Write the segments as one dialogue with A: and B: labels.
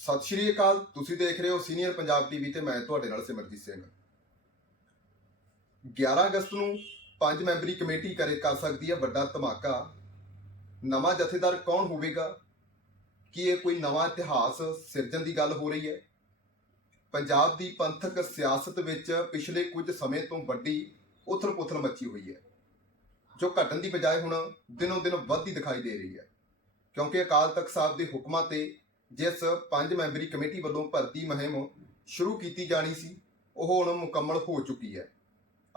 A: ਸਤਿ ਸ਼੍ਰੀ ਅਕਾਲ, ਤੁਸੀਂ ਦੇਖ ਰਹੇ ਹੋ ਸੀਨੀਅਰ ਪੰਜਾਬ ਟੀਵੀ ਤੇ ਮੈਂ ਤੁਹਾਡੇ ਨਾਲ ਸਿਮਰਜੀਤ ਸਿੰਘ। 11 ਅਗਸਤ ਨੂੰ ਪੰਜ ਮੈਂਬਰੀ ਕਮੇਟੀ ਕਰੇ ਕਰ ਸਕਦੀ ਹੈ ਵੱਡਾ ਧਮਾਕਾ। ਨਵਾਂ ਜਥੇਦਾਰ ਕੌਣ ਹੋਵੇਗਾ? ਕੀ ਇਹ ਕੋਈ ਨਵਾਂ ਇਤਿਹਾਸ, ਸਿਰਜਣ ਦੀ ਗੱਲ ਹੋ ਰਹੀ ਹੈ? ਪੰਜਾਬ ਦੀ ਪੰਥਕ ਸਿਆਸਤ ਵਿੱਚ ਪਿਛਲੇ ਕੁਝ ਸਮੇਂ ਤੋਂ ਵੱਡੀ ਉਥਲ-ਪੁਥਲ ਮੱਚੀ ਹੋਈ ਹੈ, ਜੋ ਘਟਣ ਦੀ ਬਜਾਏ ਹੁਣ ਦਿਨੋਂ ਦਿਨ ਵੱਧਦੀ ਦਿਖਾਈ ਦੇ ਰਹੀ ਹੈ। ਕਿਉਂਕਿ ਅਕਾਲ ਤਖਤ ਸਾਹਿਬ ਦੇ ਹੁਕਮਾਂ ਤੇ ਜਿਸ ਪੰਜ ਮੈਂਬਰੀ ਕਮੇਟੀ ਵੱਲੋਂ ਭਰਤੀ ਮੁਹਿੰਮ ਸ਼ੁਰੂ ਕੀਤੀ ਜਾਣੀ ਸੀ, ਉਹ ਹੁਣ ਮੁਕੰਮਲ ਹੋ ਚੁੱਕੀ ਹੈ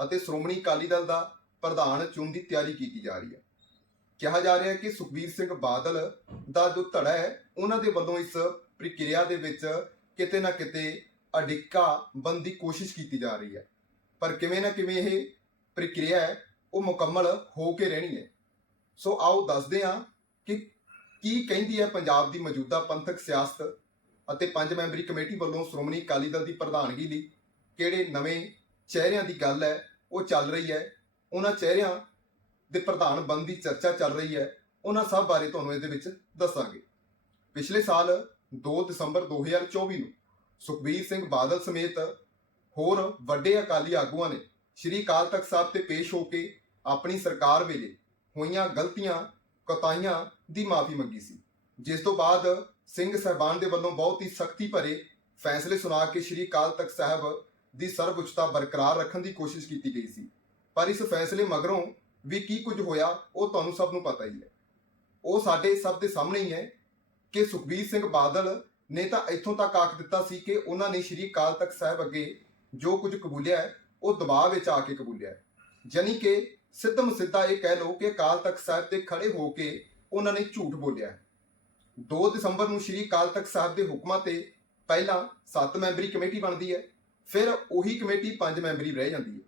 A: ਅਤੇ ਸ਼੍ਰੋਮਣੀ ਅਕਾਲੀ ਦਲ ਦਾ ਪ੍ਰਧਾਨ ਚੁਣ ਦੀ ਤਿਆਰੀ ਕੀਤੀ ਜਾ ਰਹੀ ਹੈ। ਕਿਹਾ ਜਾ ਰਿਹਾ ਹੈ ਕਿ ਸੁਖਬੀਰ ਸਿੰਘ ਬਾਦਲ ਦਾ ਜੋ ਧੜਾ ਹੈ, ਉਹਨਾਂ ਦੇ ਵੱਲੋਂ ਇਸ ਪ੍ਰਕਿਰਿਆ ਦੇ ਵਿੱਚ ਕਿਤੇ ਨਾ ਕਿਤੇ ਅਡਿੱਕਾ ਬੰਦ ਕੋਸ਼ਿਸ਼ ਕੀਤੀ ਜਾ ਰਹੀ ਹੈ। ਪਰ ਕਿਵੇਂ ਨਾ ਕਿਵੇਂ ਇਹ ਪ੍ਰਕਿਰਿਆ ਹੈ, ਉਹ ਮੁਕੰਮਲ ਹੋ ਕੇ ਰਹਿਣੀ ਹੈ। ਸੋ ਆਓ ਦੱਸਦੇ ਹਾਂ ਕਿ ਕੀ ਕਹਿੰਦੀ ਹੈ ਪੰਜਾਬ ਦੀ ਮੌਜੂਦਾ ਪੰਥਕ ਸਿਆਸਤ ਅਤੇ ਪੰਜ ਮੈਂਬਰੀ ਕਮੇਟੀ ਵੱਲੋਂ ਸ਼੍ਰੋਮਣੀ ਅਕਾਲੀ ਦਲ ਦੀ ਪ੍ਰਧਾਨਗੀ ਲਈ ਕਿਹੜੇ ਨਵੇਂ ਚਿਹਰਿਆਂ ਦੀ ਗੱਲ ਹੈ, ਉਹ ਚੱਲ ਰਹੀ ਹੈ। ਉਹਨਾਂ ਚਿਹਰਿਆਂ ਦੇ ਪ੍ਰਧਾਨ ਬਣਨ ਦੀ ਚਰਚਾ ਚੱਲ ਰਹੀ ਹੈ। ਉਹਨਾਂ ਸਭ ਬਾਰੇ ਤੁਹਾਨੂੰ ਇਹਦੇ ਵਿੱਚ ਦੱਸਾਂਗੇ। ਪਿਛਲੇ ਸਾਲ 2 ਦਸੰਬਰ 2024 ਨੂੰ ਸੁਖਬੀਰ ਸਿੰਘ ਬਾਦਲ ਸਮੇਤ ਹੋਰ ਵੱਡੇ ਅਕਾਲੀ ਆਗੂਆਂ ਨੇ ਸ਼੍ਰੀ ਅਕਾਲ ਤਖਤ ਸਾਹਿਬ ਤੇ ਪੇਸ਼ ਹੋ ਕੇ ਆਪਣੀ ਸਰਕਾਰ ਵੇਲੇ ਹੋਈਆਂ ਗਲਤੀਆਂ ਕੋਤਾਹੀਆਂ ਦੀ ਮਾਫੀ ਮੰਗੀ ਸੀ। ਜਿਸ ਤੋਂ ਬਾਅਦ ਸਿੰਘ ਸਹਿਬਾਨ ਦੇ ਵੱਲੋਂ ਬਹੁਤ ਹੀ ਸਖਤੀ ਭਰੇ ਫੈਸਲੇ ਸੁਣਾ ਕੇ ਸ਼੍ਰੀ ਅਕਾਲ ਤਖਤ ਸਾਹਿਬ ਦੀ ਸਰਵਉੱਚਤਾ ਬਰਕਰਾਰ ਰੱਖਣ ਦੀ ਕੋਸ਼ਿਸ਼ ਕੀਤੀ ਗਈ ਸੀ। ਪਰ ਇਸ ਫੈਸਲੇ ਮਗਰੋਂ ਵੀ ਕੀ ਕੁਝ ਹੋਇਆ, ਉਹ ਤੁਹਾਨੂੰ ਸਭ ਨੂੰ ਪਤਾ ਹੀ ਹੈ। ਉਹ ਸਾਡੇ ਸਭ ਦੇ ਸਾਹਮਣੇ ਹੀ ਹੈ ਕਿ ਸੁਖਬੀਰ ਸਿੰਘ ਬਾਦਲ ਨੇ ਤਾਂ ਇੱਥੋਂ ਤੱਕ ਆਖ ਦਿੱਤਾ ਸੀ ਕਿ ਉਹਨਾਂ ਨੇ ਸ਼੍ਰੀ ਅਕਾਲ ਤਖਤ ਸਾਹਿਬ ਅੱਗੇ ਜੋ ਕੁਝ ਕਬੂਲਿਆ ਹੈ, ਉਹ ਦਬਾਅ ਵਿੱਚ ਆ ਕੇ ਕਬੂਲਿਆ ਹੈ। ਜਾਨੀ ਕਿ ਸਿੱਧਮ ਸਿੱਧਾ ਇਹ ਕਹਿ ਲਓ ਕਿ ਅਕਾਲ ਤਖਤ ਸਾਹਿਬ ਤੇ ਖੜੇ ਹੋ ਕੇ ਉਹਨਾਂ ਨੇ ਝੂਠ ਬੋਲਿਆ। ਹੈ 2 ਦਸੰਬਰ ਨੂੰ ਸ਼੍ਰੀ ਅਕਾਲ ਤਖਤ ਸਾਹਿਬ ਦੇ ਹੁਕਮਾਂ ਤੇ ਪਹਿਲਾਂ 7 ਮੈਂਬਰੀ ਕਮੇਟੀ ਬਣਦੀ ਹੈ, ਫਿਰ ਉਹੀ ਕਮੇਟੀ 5 ਮੈਂਬਰੀ ਰਹਿ ਜਾਂਦੀ ਹੈ।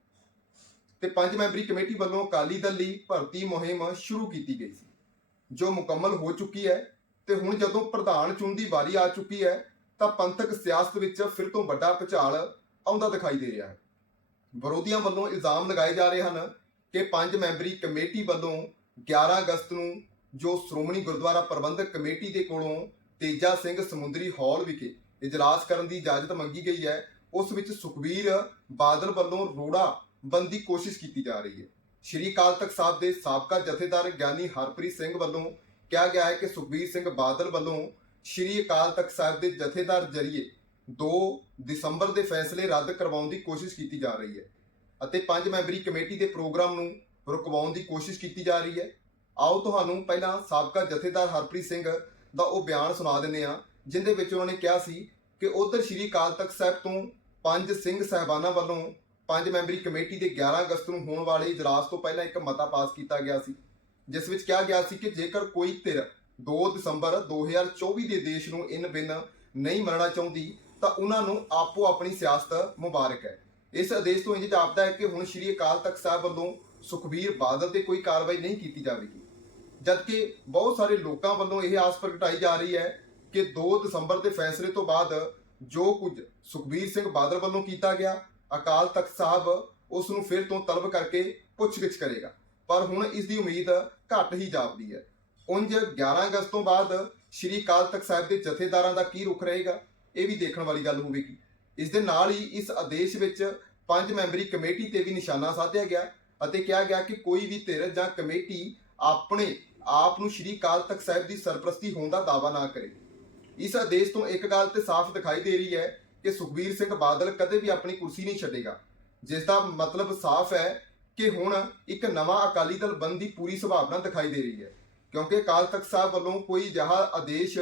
A: ਤੇ 5 ਮੈਂਬਰੀ ਕਮੇਟੀ ਵੱਲੋਂ ਅਕਾਲੀ ਦਲ ਲਈ ਭਰਤੀ ਮੁਹਿੰਮ ਸ਼ੁਰੂ ਕੀਤੀ ਗਈ ਸੀ, ਜੋ ਮੁਕੰਮਲ ਹੋ ਚੁੱਕੀ ਹੈ ਤੇ ਹੁਣ ਜਦੋਂ ਪ੍ਰਧਾਨ ਚੁਣ ਦੀ ਵਾਰੀ ਆ ਚੁੱਕੀ ਹੈ, ਤਾਂ ਪੰਥਕ ਸਿਆਸਤ ਵਿੱਚ ਫਿਰ ਤੋਂ ਵੱਡਾ ਭੁਚਾਲ ਆਉਂਦਾ ਦਿਖਾਈ ਦੇ ਰਿਹਾ ਹੈ। ਵਿਰੋਧੀਆਂ ਵੱਲੋਂ ਇਲਜ਼ਾਮ ਲਗਾਏ ਜਾ ਰਹੇ ਹਨ ਕਿ ਪੰਜ ਮੈਂਬਰੀ ਕਮੇਟੀ ਵੱਲੋਂ 11 ਅਗਸਤ ਨੂੰ ਜੋ ਸ਼੍ਰੋਮਣੀ ਗੁਰਦੁਆਰਾ ਪ੍ਰਬੰਧਕ ਕਮੇਟੀ ਦੇ ਕੋਲੋਂ ਤੇਜਾ ਸਿੰਘ ਸਮੁੰਦਰੀ ਹਾਲ ਵਿਖੇ ਇਜਲਾਸ ਕਰਨ ਦੀ ਇਜਾਜ਼ਤ ਮੰਗੀ ਗਈ ਹੈ, ਉਸ ਵਿੱਚ ਸੁਖਬੀਰ ਬਾਦਲ ਵੱਲੋਂ ਰੋੜਾ ਬੰਦ ਕੋਸ਼ਿਸ਼ ਕੀਤੀ ਜਾ ਰਹੀ ਹੈ। ਸ਼੍ਰੀ ਅਕਾਲ ਤਖਤ ਸਾਹਿਬ ਦੇ ਸਾਬਕਾ ਜਥੇਦਾਰ ਗਿਆਨੀ ਹਰਪ੍ਰੀਤ ਸਿੰਘ ਵੱਲੋਂ ਕਿਹਾ ਗਿਆ ਹੈ ਕਿ ਸੁਖਬੀਰ ਸਿੰਘ ਬਾਦਲ ਵੱਲੋਂ ਸ਼੍ਰੀ ਅਕਾਲ ਤਖਤ ਸਾਹਿਬ ਦੇ ਜਥੇਦਾਰ ਜਰੀਏ 2 ਦਸੰਬਰ ਦੇ ਫੈਸਲੇ ਰੱਦ ਕਰਵਾਉਣ ਦੀ ਕੋਸ਼ਿਸ਼ ਕੀਤੀ ਜਾ ਰਹੀ ਹੈ। ਅਤੇ ਪੰਜ ਮੈਂਬਰੀ ਕਮੇਟੀ ਦੇ ਪ੍ਰੋਗਰਾਮ ਨੂੰ ਰੁਕਵਾਉਣ ਦੀ ਕੋਸ਼ਿਸ਼ ਕੀਤੀ ਜਾ ਰਹੀ ਹੈ। ਆਓ ਤੁਹਾਨੂੰ ਪਹਿਲਾਂ ਸਾਬਕਾ ਜਥੇਦਾਰ ਹਰਪ੍ਰੀਤ ਸਿੰਘ ਦਾ ਉਹ ਬਿਆਨ ਸੁਣਾ ਦਿੰਦੇ ਹਾਂ, ਜਿੰਦੇ ਵਿੱਚ ਉਹਨਾਂ ਨੇ ਕਿਹਾ ਸੀ ਕਿ ਉਧਰ ਸ਼੍ਰੀ ਅਕਾਲ ਤਖਤ ਸਾਹਿਬ ਤੋਂ ਪੰਜ ਸਿੰਘ ਸਹਿਬਾਨਾਂ ਵੱਲੋਂ ਪੰਜ ਮੈਂਬਰੀ ਕਮੇਟੀ ਦੇ 11 ਅਗਸਤ ਨੂੰ ਹੋਣ ਵਾਲੇ ਇਜਲਾਸ ਤੋਂ ਪਹਿਲਾਂ ਇੱਕ ਮਤਾ ਪਾਸ ਕੀਤਾ ਗਿਆ ਸੀ, ਜਿਸ ਵਿੱਚ ਕਿਹਾ ਗਿਆ ਸੀ ਕਿ ਜੇਕਰ ਕੋਈ ਧਿਰ 2 ਦਸੰਬਰ 2024 ਦੇ ਦੇਸ਼ ਨੂੰ ਇਨ ਬਿਨ ਨਹੀਂ ਮੰਨਣਾ ਚਾਹੁੰਦੀ, ਤਾਂ ਉਹਨਾਂ ਨੂੰ ਆਪੋ ਆਪਣੀ ਸਿਆਸਤ ਮੁਬਾਰਕ ਹੈ। ਇਸ ਆਦੇਸ਼ ਤੋਂ ਇੰਜ ਜਾਪਦਾ ਹੈ ਕਿ ਹੁਣ ਸ਼੍ਰੀ ਅਕਾਲ ਤਖਤ ਸਾਹਿਬ ਵੱਲੋਂ ਸੁਖਬੀਰ ਬਾਦਲ ਤੇ ਕੋਈ ਕਾਰਵਾਈ ਨਹੀਂ ਕੀਤੀ ਜਾਵੇਗੀ। ਜਦਕਿ ਬਹੁਤ ਸਾਰੇ ਲੋਕਾਂ ਵੱਲੋਂ ਇਹ ਆਸ ਪ੍ਰਗਟਾਈ ਜਾ ਰਹੀ ਹੈ ਕਿ 2 ਦਸੰਬਰ ਦੇ ਫੈਸਲੇ ਤੋਂ ਬਾਅਦ ਜੋ ਕੁਝ ਸੁਖਬੀਰ ਸਿੰਘ ਬਾਦਲ ਵੱਲੋਂ ਕੀਤਾ ਗਿਆ, ਅਕਾਲ ਤਖਤ ਸਾਹਿਬ ਉਸ ਨੂੰ ਫਿਰ ਤੋਂ ਤਲਬ ਕਰਕੇ ਪੁੱਛਗਿੱਛ ਕਰੇਗਾ। ਪਰ ਹੁਣ ਇਸ ਦੀ ਉਮੀਦ ਘੱਟ ਹੀ ਜਾਪਦੀ ਹੈ। ਉਂਝ 11 ਅਗਸਤ ਤੋਂ ਬਾਅਦ ਸ਼੍ਰੀ ਅਕਾਲ ਤਖਤ ਸਾਹਿਬ ਦੇ ਜਥੇਦਾਰਾਂ ਦਾ ਕੀ ਰੁਖ ਰਹੇਗਾ, ਇਹ ਵੀ ਦੇਖਣ ਵਾਲੀ ਗੱਲ ਹੋਵੇਗੀ। ਇਸ ਦੇ ਨਾਲ ਹੀ ਇਸ ਆਦੇਸ਼ ਵਿੱਚ ਪੰਜ ਮੈਂਬਰੀ ਕਮੇਟੀ ਤੇ ਵੀ ਨਿਸ਼ਾਨਾ ਸਾਧਿਆ ਗਿਆ ਅਤੇ ਕਿਹਾ ਗਿਆ ਕਿ ਕੋਈ ਵੀ ਧਿਰ ਜਾਂ ਕਮੇਟੀ ਆਪਣੇ ਆਪ ਨੂੰ ਸ਼੍ਰੀ ਅਕਾਲ ਤਖਤ ਸਾਹਿਬ ਦੀ ਸਰਪ੍ਰਸਤੀ ਹੋਣ ਦਾ ਦਾਅਵਾ ਨਾ ਕਰੇ। ਇਸ ਆਦੇਸ਼ ਤੋਂ ਇੱਕ ਗੱਲ ਤੇ ਸਾਫ਼ ਦਿਖਾਈ ਦੇ ਰਹੀ ਹੈ ਕਿ ਸੁਖਬੀਰ ਸਿੰਘ ਬਾਦਲ ਕਦੇ ਵੀ ਆਪਣੀ ਕੁਰਸੀ ਨਹੀਂ ਛੱਡੇਗਾ। ਜਿਸ ਦਾ ਮਤਲਬ ਸਾਫ਼ ਹੈ ਕਿ ਹੁਣ ਇੱਕ ਨਵਾਂ ਅਕਾਲੀ ਦਲ ਬਣਨ ਪੂਰੀ ਸੰਭਾਵਨਾ ਦਿਖਾਈ ਦੇ ਰਹੀ ਹੈ, ਕਿਉਂਕਿ ਅਕਾਲ ਤਖਤ ਸਾਹਿਬ ਵੱਲੋਂ ਕੋਈ ਅਜਿਹਾ ਆਦੇਸ਼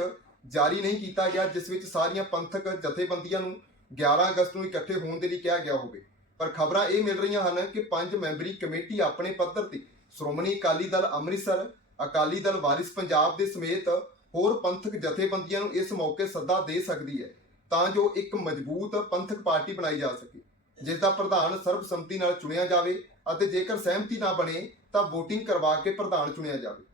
A: ਜਾਰੀ ਨਹੀਂ ਕੀਤਾ ਗਿਆ ਜਿਸ ਵਿੱਚ ਸਾਰੀਆਂ ਪੰਥਕ ਜਥੇਬੰਦੀਆਂ ਨੂੰ 11 ਅਗਸਤ ਨੂੰ ਇਕੱਠੇ ਹੋਣ ਦੇ ਲਈ ਕਿਹਾ ਗਿਆ ਹੋਵੇ। ਪਰ ਖਬਰਾਂ ਇਹ ਮਿਲ ਰਹੀਆਂ ਹਨ ਕਿ ਪੰਜ ਮੈਂਬਰੀ ਕਮੇਟੀ ਆਪਣੇ ਪੱਧਰ ਤੇ ਸ਼੍ਰੋਮਣੀ ਅਕਾਲੀ ਦਲ ਅੰਮ੍ਰਿਤਸਰ, ਅਕਾਲੀ ਦਲ ਵਾਰਿਸ ਪੰਜਾਬ ਦੇ ਸਮੇਤ ਹੋਰ ਪੰਥਕ ਜਥੇਬੰਦੀਆਂ ਨੂੰ ਇਸ ਮੌਕੇ ਸੱਦਾ ਦੇ ਸਕਦੀ ਹੈ ਤਾਂ ਜੋ ਇੱਕ ਮਜ਼ਬੂਤ ਪੰਥਕ ਪਾਰਟੀ ਬਣਾਈ ਜਾ ਸਕੇ, ਜਿਸ ਦਾ ਪ੍ਰਧਾਨ ਸਰਬਸੰਮਤੀ ਨਾਲ ਚੁਣਿਆ ਜਾਵੇ ਅਤੇ ਜੇਕਰ ਸਹਿਮਤੀ ਨਾ ਬਣੇ ਤਾਂ VOTING ਕਰਵਾ ਕੇ ਪ੍ਰਧਾਨ ਚੁਣਿਆ ਜਾਵੇ।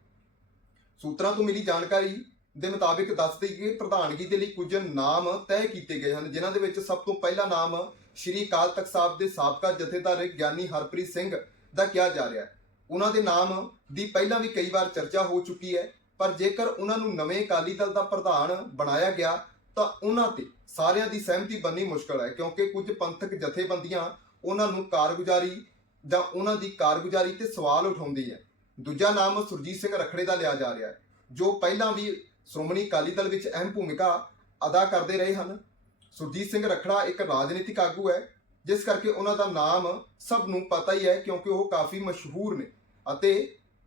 A: ਸੂਤਰਾਂ ਤੋਂ ਮਿਲੀ ਜਾਣਕਾਰੀ ਦੇ ਮੁਤਾਬਿਕ ਦੱਸ ਦਈਏ ਕਿ ਪ੍ਰਧਾਨਗੀ ਦੇ ਲਈ ਕੁਝ ਨਾਮ ਤੈਅ ਕੀਤੇ ਗਏ ਹਨ, ਜਿਨ੍ਹਾਂ ਦੇ ਵਿੱਚ ਸਭ ਤੋਂ ਪਹਿਲਾ ਨਾਮ ਸ਼੍ਰੀ ਅਕਾਲ ਤਖਤ ਸਾਹਿਬ ਦੇ ਸਾਬਕਾ ਜਥੇਦਾਰ ਗਿਆਨੀ ਹਰਪ੍ਰੀਤ ਸਿੰਘ ਦਾ ਕਿਹਾ ਜਾ ਰਿਹਾ ਹੈ। ਉਹਨਾਂ ਦੇ ਨਾਮ ਦੀ ਪਹਿਲਾਂ ਵੀ ਕਈ ਵਾਰ ਚਰਚਾ ਹੋ ਚੁੱਕੀ ਹੈ, ਪਰ ਜੇਕਰ ਉਹਨਾਂ ਨੂੰ ਨਵੇਂ ਅਕਾਲੀ ਦਲ ਦਾ ਪ੍ਰਧਾਨ ਬਣਾਇਆ ਗਿਆ, ਤਾਂ ਉਹਨਾਂ ਤੇ ਸਾਰਿਆਂ ਦੀ ਸਹਿਮਤੀ ਬੰਨੀ ਮੁਸ਼ਕਲ ਹੈ, ਕਿਉਂਕਿ ਕੁਝ ਪੰਥਕ ਜਥੇਬੰਦੀਆਂ ਉਹਨਾਂ ਨੂੰ ਕਾਰਗੁਜ਼ਾਰੀ ਜਾਂ ਉਹਨਾਂ ਦੀ ਕਾਰਗੁਜ਼ਾਰੀ ਤੇ ਸਵਾਲ ਉਠਾਉਂਦੀ ਹੈ। ਦੂਜਾ ਨਾਮ ਸੁਰਜੀਤ ਸਿੰਘ ਰਖੜੇ ਦਾ ਲਿਆ ਜਾ ਰਿਹਾ ਹੈ, ਜੋ ਪਹਿਲਾਂ ਵੀ ਸ਼੍ਰੋਮਣੀ ਅਕਾਲੀ ਦਲ ਵਿੱਚ ਅਹਿਮ ਭੂਮਿਕਾ ਅਦਾ ਕਰਦੇ ਰਹੇ ਹਨ। ਸੁਰਜੀਤ ਸਿੰਘ ਰਖੜਾ ਇੱਕ ਰਾਜਨੀਤਿਕ ਆਗੂ ਹੈ, ਜਿਸ ਕਰਕੇ ਉਹਨਾਂ ਦਾ ਨਾਮ ਸਭ ਨੂੰ ਪਤਾ ਹੀ ਹੈ ਕਿਉਂਕਿ ਉਹ ਕਾਫੀ ਮਸ਼ਹੂਰ ਨੇ ਅਤੇ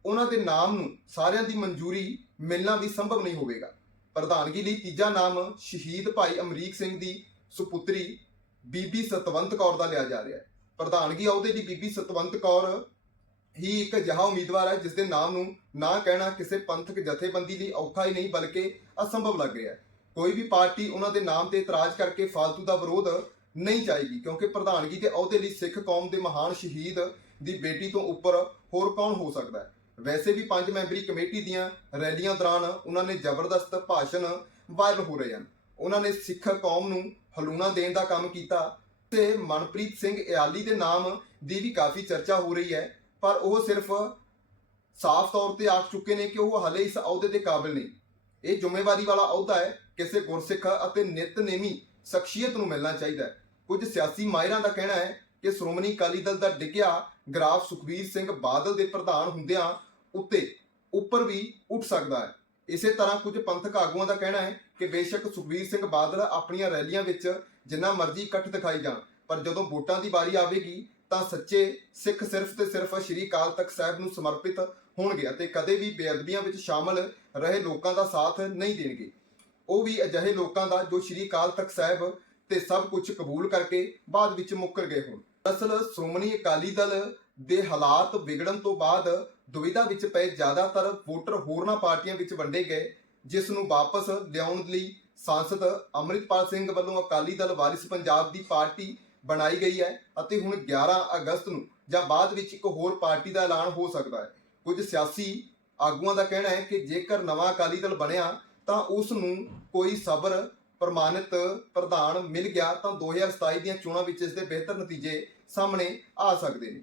A: ਉਹਨਾਂ ਦੇ ਨਾਮ ਨੂੰ ਸਾਰਿਆਂ ਦੀ ਮਨਜ਼ੂਰੀ ਮਿਲਣਾ ਵੀ ਸੰਭਵ ਨਹੀਂ ਹੋਵੇਗਾ। ਪ੍ਰਧਾਨਗੀ ਲਈ ਤੀਜਾ ਨਾਮ ਸ਼ਹੀਦ ਭਾਈ ਅਮਰੀਕ ਸਿੰਘ ਦੀ ਸੁਪੁੱਤਰੀ ਬੀਬੀ ਸਤਵੰਤ ਕੌਰ ਦਾ ਲਿਆ ਜਾ ਰਿਹਾ ਹੈ। ਪ੍ਰਧਾਨਗੀ ਅਹੁਦੇ ਦੀ ਬੀਬੀ ਸਤਵੰਤ ਕੌਰ ਹੀ ਇੱਕ ਅਜਿਹਾ ਉਮੀਦਵਾਰ ਹੈ ਜਿਸ ਦੇ ਨਾਮ ਨੂੰ ਨਾ ਕਹਿਣਾ ਕਿਸੇ ਪੰਥਕ ਜਥੇਬੰਦੀ ਲਈ ਔਖਾ ਹੀ ਨਹੀਂ ਬਲਕਿ ਅਸੰਭਵ ਲੱਗ ਰਿਹਾ ਹੈ। ਕੋਈ ਵੀ ਪਾਰਟੀ ਉਹਨਾਂ ਦੇ ਨਾਮ ਤੇ ਇਤਰਾਜ਼ ਕਰਕੇ ਫालतू ਦਾ ਵਿਰੋਧ ਨਹੀਂ ਚਾਹੇਗੀ ਕਿਉਂਕਿ ਪ੍ਰਧਾਨਗੀ ਦੇ ਅਹੁਦੇ ਲਈ ਸਿੱਖ ਕੌਮ ਦੇ ਮਹਾਨ ਸ਼ਹੀਦ ਦੀ ਬੇਟੀ ਤੋਂ ਉੱਪਰ ਹੋਰ ਕੌਣ ਹੋ ਸਕਦਾ ਹੈ? ਵੈਸੇ ਵੀ ਪੰਜ ਮੈਂਬਰੀ ਕਮੇਟੀ ਦੀਆਂ ਰੈਲੀਆਂ ਦੌਰਾਨ ਉਹਨਾਂ ਨੇ ਜ਼ਬਰਦਸਤ ਭਾਸ਼ਣ ਵਾਇਰਲ ਹੋ ਰਹੇ ਹਨ। ਉਹਨਾਂ ਨੇ ਸਿੱਖ ਕੌਮ ਨੂੰ ਹਲੂਣਾ ਦੇਣ ਦਾ ਕੰਮ ਕੀਤਾ ਤੇ ਮਨਪ੍ਰੀਤ ਸਿੰਘ ਇਆਲੀ ਦੇ ਨਾਮ ਦੀ ਵੀ ਕਾਫੀ ਚਰਚਾ ਹੋ ਰਹੀ ਹੈ। ਪਰ ਉਹ ਸਿਰਫ ਸਾਫ਼ ਤੌਰ ਤੇ ਆਖ ਚੁੱਕੇ ਨੇ ਕਿ ਉਹ ਹਲੇ ਇਸ ਅਹੁਦੇ ਦੇ ਕਾਬਿਲ ਨਹੀਂ ਇਹ ਜ਼ਿੰਮੇਵਾਰੀ ਵਾਲਾ ਅਹੁਦਾ ਹੈ, ਕਿਸੇ ਗੁਰਸਿੱਖ ਅਤੇ ਨਿਤਨੇਮੀ ਸ਼ਖਸੀਅਤ ਨੂੰ ਮਿਲਣਾ ਚਾਹੀਦਾ ਹੈ। ਕੁਝ ਸਿਆਸੀ ਮਾਹਿਰਾਂ ਦਾ ਕਹਿਣਾ ਹੈ ਕਿ ਸ਼੍ਰੋਮਣੀ ਅਕਾਲੀ ਦਲ ਦਾ ਡਿੱਗਿਆ ਗ੍ਰਾਫ ਸੁਖਬੀਰ ਸਿੰਘ ਬਾਦਲ ਦੇ ਪ੍ਰਧਾਨ ਹੁੰਦਿਆਂ ਉੱਤੇ ਉੱਪਰ ਵੀ ਉੱਠ ਸਕਦਾ ਹੈ। ਇਸੇ ਤਰ੍ਹਾਂ ਕੁਝ ਪੰਥਕ ਆਗੂਆਂ ਦਾ ਕਹਿਣਾ ਹੈ ਕਿ ਬੇਸ਼ੱਕ ਸੁਖਬੀਰ ਸਿੰਘ ਬਾਦਲ ਆਪਣੀਆਂ ਰੈਲੀਆਂ ਵਿੱਚ ਜਿੰਨਾ ਮਰਜ਼ੀ ਇਕੱਠ ਦਿਖਾਈ ਜਾਣ, ਪਰ ਜਦੋਂ ਵੋਟਾਂ ਦੀ ਵਾਰੀ ਆਵੇਗੀ ਤਾਂ ਸੱਚੇ ਸਿੱਖ ਸਿਰਫ ਤੇ ਸਿਰਫ ਸ਼੍ਰੀ ਅਕਾਲ ਤਖਤ ਸਾਹਿਬ ਨੂੰ ਸਮਰਪਿਤ ਹੋਣਗੇ ਅਤੇ ਕਦੇ ਵੀ ਬੇਅਦਬੀਆਂ ਵਿੱਚ ਸ਼ਾਮਲ ਰਹੇ ਲੋਕਾਂ ਦਾ ਸਾਥ ਨਹੀਂ ਦੇਣਗੇ। ਉਹ ਵੀ ਅਜਿਹੇ ਲੋਕਾਂ ਦਾ ਜੋ ਸ਼੍ਰੀ ਅਕਾਲ ਤਖਤ ਸਾਹਿਬ ਤੇ ਸਭ ਕੁਝ ਕਬੂਲ ਕਰਕੇ ਬਾਅਦ ਵਿੱਚ ਮੁੱਕਰ ਗਏ ਹੋਣ। ਅਸਲ ਸ਼੍ਰੋਮਣੀ ਅਕਾਲੀ ਦਲ ਦੇ ਹਾਲਾਤ ਵਿਗੜਨ ਤੋਂ ਬਾਅਦ ਦੁਵਿਧਾ ਵਿੱਚ ਪਏ ਜ਼ਿਆਦਾਤਰ ਵੋਟਰ ਹੋਰਨਾਂ ਪਾਰਟੀਆਂ ਵਿੱਚ ਵੰਡੇ ਗਏ, ਜਿਸ ਨੂੰ ਵਾਪਸ ਲਿਆਉਣ ਲਈ ਸਾਂਸਦ ਅੰਮ੍ਰਿਤਪਾਲ ਸਿੰਘ ਵੱਲੋਂ ਅਕਾਲੀ ਦਲ ਵਾਰਿਸ ਪੰਜਾਬ ਦੀ ਪਾਰਟੀ ਬਣਾਈ ਗਈ ਹੈ ਅਤੇ ਹੁਣ 11 ਅਗਸਤ ਨੂੰ ਜਾਂ ਬਾਅਦ ਵਿੱਚ ਇੱਕ ਹੋਰ ਪਾਰਟੀ ਦਾ ਐਲਾਨ ਹੋ ਸਕਦਾ ਹੈ। ਕੁਝ ਸਿਆਸੀ ਆਗੂਆਂ ਦਾ ਕਹਿਣਾ ਹੈ ਕਿ ਜੇਕਰ ਨਵਾਂ ਅਕਾਲੀ ਦਲ ਬਣਿਆ ਤਾਂ ਉਸ ਨੂੰ ਕੋਈ ਸਬਰ ਪ੍ਰਮਾਣਿਤ ਪ੍ਰਧਾਨ ਮਿਲ ਗਿਆ ਤਾਂ 2027 ਦੀਆਂ ਚੋਣਾਂ ਵਿੱਚ ਇਸ ਦੇ ਬਿਹਤਰ ਨਤੀਜੇ ਸਾਹਮਣੇ ਆ ਸਕਦੇ ਨੇ।